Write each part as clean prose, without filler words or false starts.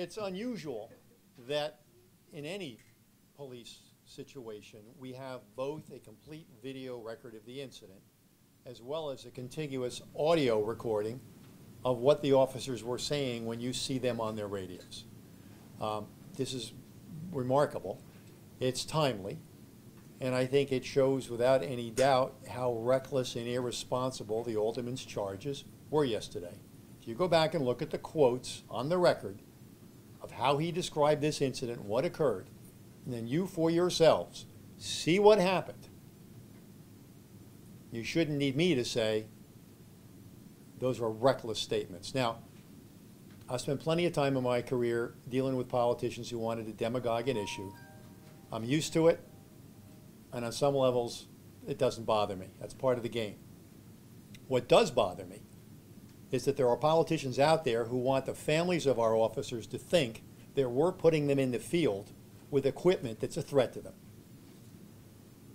It's unusual that in any police situation, we have both a complete video record of the incident as well as a contiguous audio recording of what the officers were saying when you see them on their radios. This is remarkable. It's timely. And I think it shows without any doubt how reckless and irresponsible the alderman's charges were yesterday. If you go back and look at the quotes on the record of how he described this incident, what occurred, and then you for yourselves see what happened, you shouldn't need me to say those were reckless statements. Now, I've spent plenty of time in my career dealing with politicians who wanted to demagogue an issue. I'm used to it. And on some levels, it doesn't bother me. That's part of the game. What does bother me is that there are politicians out there who want the families of our officers to think that we're putting them in the field with equipment that's a threat to them.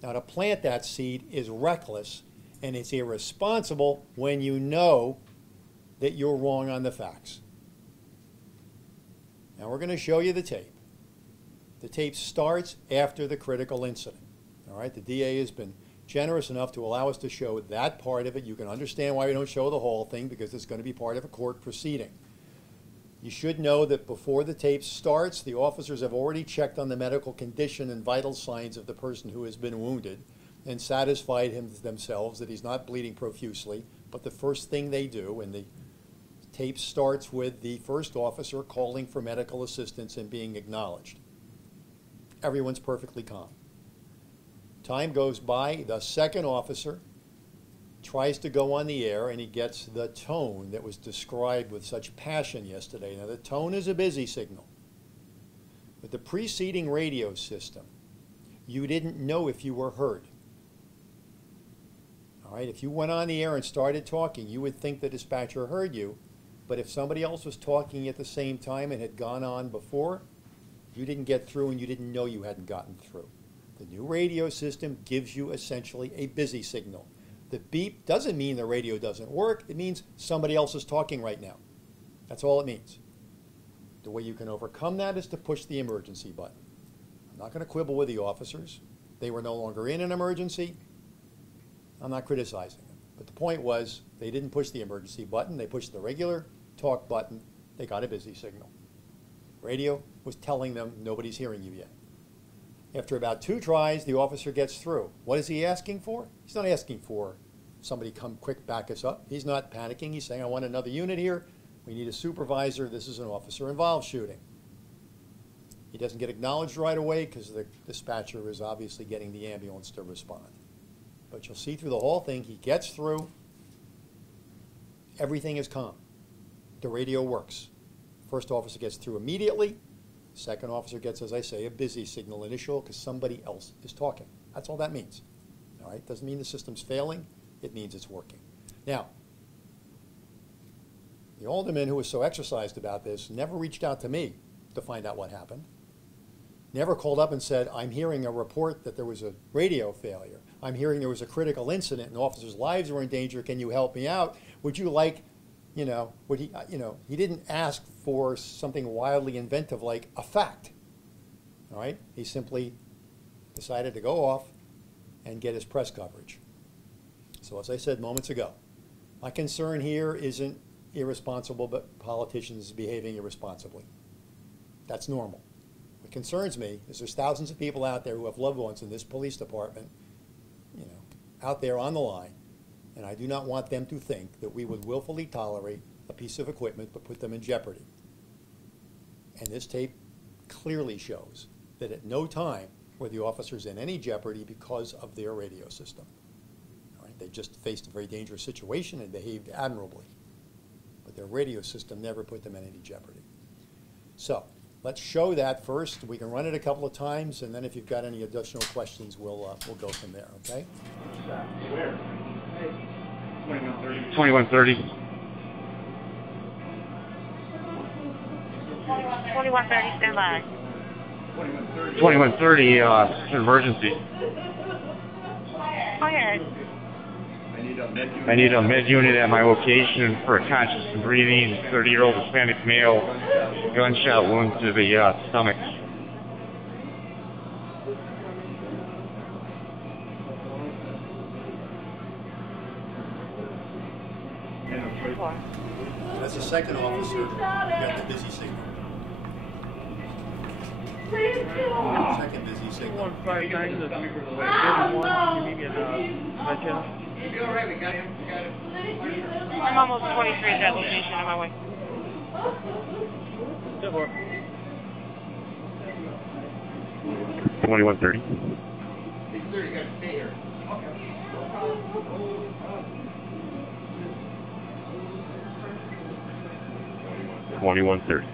Now, to plant that seed is reckless, and it's irresponsible when you know that you're wrong on the facts. Now, we're going to show you the tape. The tape starts after the critical incident. All right, the DA has been generous enough to allow us to show that part of it. You can understand why we don't show the whole thing, because it's going to be part of a court proceeding. You should know that before the tape starts, the officers have already checked on the medical condition and vital signs of the person who has been wounded and satisfied themselves that he's not bleeding profusely. But the first thing they do, and the tape starts with the first officer calling for medical assistance and being acknowledged. Everyone's perfectly calm. Time goes by, the second officer tries to go on the air, and he gets the tone that was described with such passion yesterday. Now, the tone is a busy signal. With the preceding radio system, you didn't know if you were heard. All right, if you went on the air and started talking, you would think the dispatcher heard you, but if somebody else was talking at the same time and had gone on before, you didn't get through and you didn't know you hadn't gotten through. The new radio system gives you essentially a busy signal. The beep doesn't mean the radio doesn't work. It means somebody else is talking right now. That's all it means. The way you can overcome that is to push the emergency button. I'm not going to quibble with the officers. They were no longer in an emergency. I'm not criticizing them. But the point was, they didn't push the emergency button. They pushed the regular talk button. They got a busy signal. Radio was telling them nobody's hearing you yet. After about 2 tries, the officer gets through. What is he asking for? He's not asking for somebody come quick, back us up. He's not panicking. He's saying, I want another unit here. We need a supervisor. This is an officer-involved shooting. He doesn't get acknowledged right away because the dispatcher is obviously getting the ambulance to respond. But you'll see through the whole thing, he gets through. Everything is calm. The radio works. First officer gets through immediately. Second officer gets, as I say, a busy signal initial because somebody else is talking. That's all that means. All right? Doesn't mean the system's failing. It means it's working. Now, the alderman who was so exercised about this never reached out to me to find out what happened. Never called up and said, I'm hearing a report that there was a radio failure. I'm hearing there was a critical incident and officers' lives were in danger. Can you help me out? Would you like, he didn't ask for something wildly inventive like a fact. All right? He simply decided to go off and get his press coverage. So as I said moments ago, my concern here isn't irresponsible, but politicians behaving irresponsibly. That's normal. What concerns me is there's thousands of people out there who have loved ones in this police department, out there on the line, and I do not want them to think that we would willfully tolerate a piece of equipment but put them in jeopardy. And this tape clearly shows that at no time were the officers in any jeopardy because of their radio system. All right? They just faced a very dangerous situation and behaved admirably. But their radio system never put them in any jeopardy. So let's show that first. We can run it a couple of times, and then if you've got any additional questions, we'll go from there, okay? Where? 2130. 2130, stand by. 2130, emergency. Go ahead. I need a med unit at my location for a conscious and breathing 30-year-old Hispanic male, gunshot wound to the stomach. As a second officer, you got the busy signal. Second busy signal. 159 to 1, you meet me at my channel? I'm almost 23 at that location on my way. 2130. 6:30, you gotta stay here. 2130.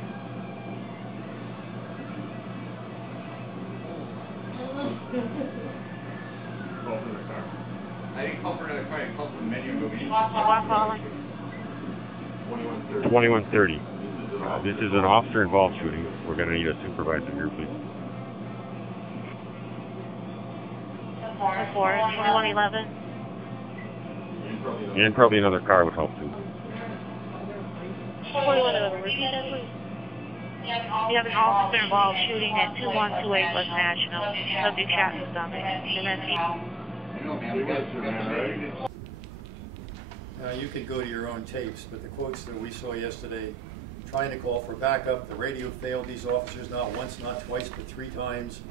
I didn't call for another car, I called for the menu movie. What calling? 2130. This is an officer-involved shooting. We're going to need a supervisor here, please. 2111. And probably another car would help too. 2111, repeat that please. You have an officer-involved shooting at 2128 West National. Subject shot in the stomach. You can go to your own tapes, but the quotes that we saw yesterday, trying to call for backup, the radio failed these officers not once, not twice, but 3 times.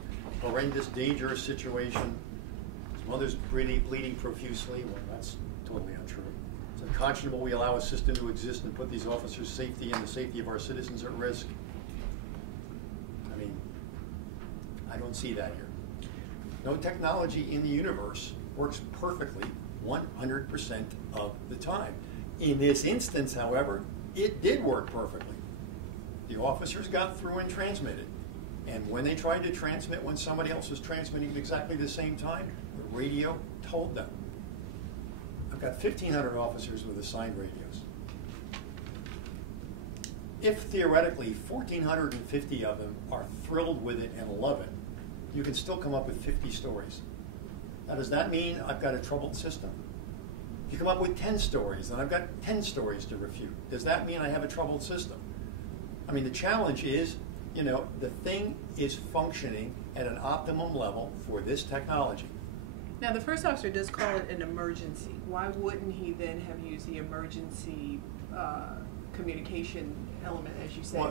Horrendous, dangerous situation. His mother's bleeding profusely. Well, that's totally untrue. It's unconscionable we allow a system to exist and put these officers' safety and the safety of our citizens at risk. I mean, I don't see that here. No technology in the universe works perfectly 100% of the time. In this instance, however, it did work perfectly. The officers got through and transmitted. And when they tried to transmit when somebody else was transmitting at exactly the same time, the radio told them. I've got 1,500 officers with assigned radios. If theoretically 1,450 of them are thrilled with it and love it, you can still come up with 50 stories. Now, does that mean I've got a troubled system? If you come up with 10 stories, then I've got 10 stories to refute. Does that mean I have a troubled system? I mean, the challenge is, you know, the thing is functioning at an optimum level for this technology. Now, the first officer does call it an emergency. Why wouldn't he then have used the emergency communication element, as you said? Well,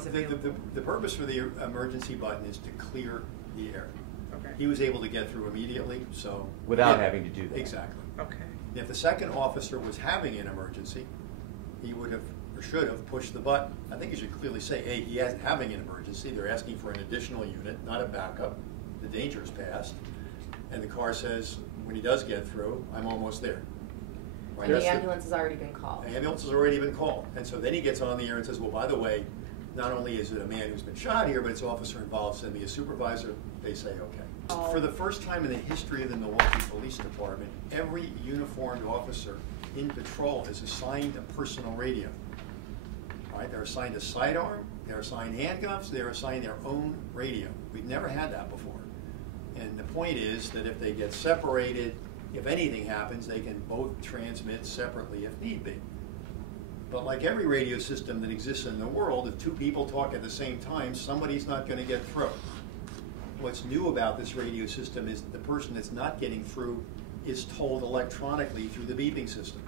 the purpose for the emergency button is to clear the air. Okay. He was able to get through immediately, so... Without having to do that. Exactly. Okay. If the second officer was having an emergency, he would have, or should have, pushed the button. I think you should clearly say, hey, he is having an emergency. They're asking for an additional unit, not a backup. The danger is past. And the car says, when he does get through, I'm almost there. Right? And the ambulance has already been called. The ambulance has already been called. And so then he gets on the air and says, well, by the way, not only is it a man who's been shot here, but it's officer involved. Send me a supervisor. They say, okay. For the first time in the history of the Milwaukee Police Department, every uniformed officer in patrol is assigned a personal radio. All right, they're assigned a sidearm, they're assigned handcuffs, they're assigned their own radio. We've never had that before. And the point is that if they get separated, if anything happens, they can both transmit separately if need be. But like every radio system that exists in the world, if 2 people talk at the same time, somebody's not going to get through. What's new about this radio system is the person that's not getting through is told electronically through the beeping system.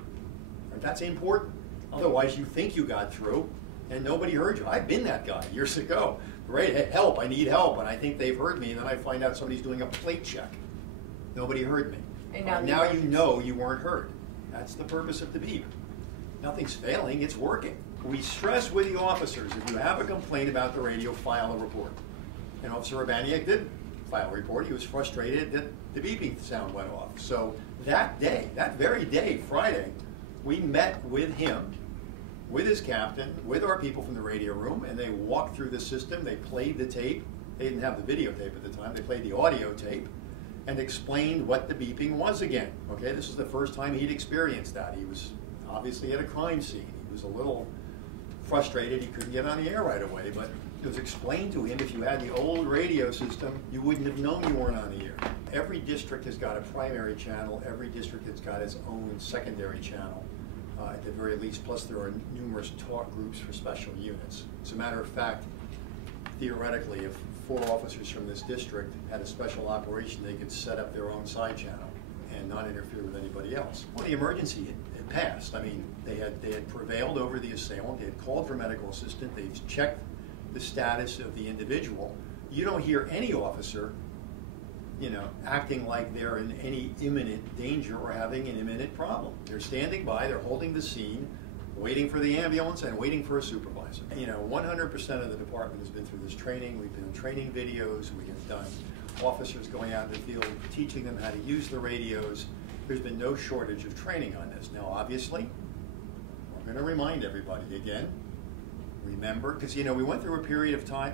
Right? That's important. Otherwise, you think you got through and nobody heard you. I've been that guy years ago. Right, help, I need help, and I think they've heard me, and then I find out somebody's doing a plate check. Nobody heard me. And now you know you weren't heard. That's the purpose of the beep. Nothing's failing, it's working. We stress with the officers, if you have a complaint about the radio, file a report. And Officer Urbaniak did file a report. He was frustrated that the beeping sound went off. So that day, that very day, Friday, we met with him, with his captain, with our people from the radio room, and they walked through the system. They played the tape. They didn't have the videotape at the time. They played the audio tape and explained what the beeping was again. Okay, this is the first time he'd experienced that. He was obviously at a crime scene. He was a little frustrated he couldn't get on the air right away, but it was explained to him if you had the old radio system, you wouldn't have known you weren't on the air. Every district has got a primary channel. Every district has got its own secondary channel, at the very least, plus there are numerous talk groups for special units. As a matter of fact, theoretically, if 4 officers from this district had a special operation, they could set up their own side channel and not interfere with anybody else. Well, the emergency had passed. I mean, they had prevailed over the assailant. They had called for medical assistance. They've checked the status of the individual. You don't hear any officer, acting like they're in any imminent danger or having an imminent problem. They're standing by, they're holding the scene, waiting for the ambulance and waiting for a supervisor. 100% of the department has been through this training. We've been training videos. We have done officers going out in the field, teaching them how to use the radios. There's been no shortage of training on this. Now, obviously, we're going to remind everybody again, remember, because we went through a period of time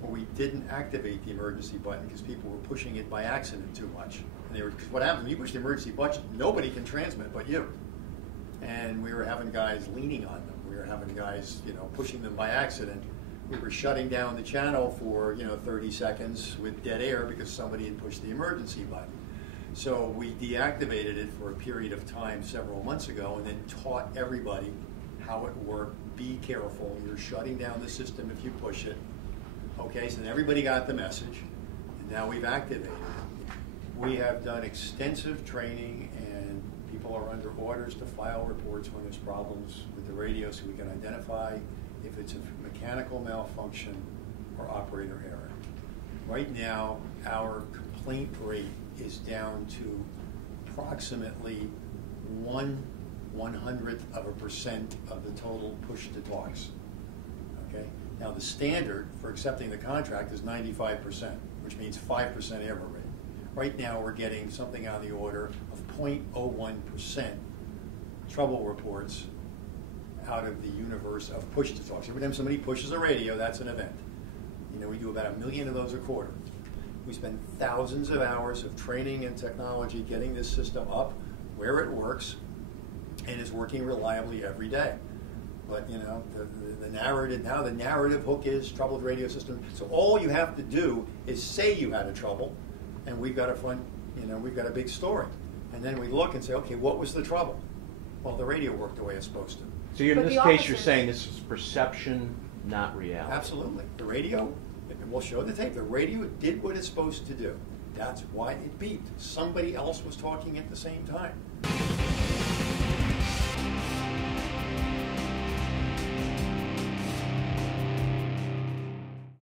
where we didn't activate the emergency button because people were pushing it by accident too much. And what happens when you push the emergency button, nobody can transmit but you. And we were having guys leaning on them. We were having guys, pushing them by accident. We were shutting down the channel for, 30 seconds with dead air because somebody had pushed the emergency button. So we deactivated it for a period of time several months ago and then taught everybody how it worked. Be careful. You're shutting down the system if you push it. Okay, so then everybody got the message, and now we've activated it. We have done extensive training, and people are under orders to file reports when there's problems with the radio so we can identify if it's a mechanical malfunction or operator error. Right now, our complaint rate is down to approximately 1/100th of a percent of the total push-to-talks. Okay? Now, the standard for accepting the contract is 95%, which means 5% error rate. Right now, we're getting something on the order of 0.01% trouble reports out of the universe of push-to-talks. Every time somebody pushes a radio, that's an event. We do about 1 million of those a quarter. We spend thousands of hours of training and technology getting this system up where it works and is working reliably every day. But the narrative now, the narrative hook is troubled radio system. So all you have to do is say you had a trouble, and we've got we've got a big story. And then we look and say, okay, what was the trouble? Well, the radio worked the way it's supposed to. So in this case, you're saying this is perception, not reality. Absolutely. The radio, we'll show the tape. The radio did what it's supposed to do. That's why it beeped. Somebody else was talking at the same time.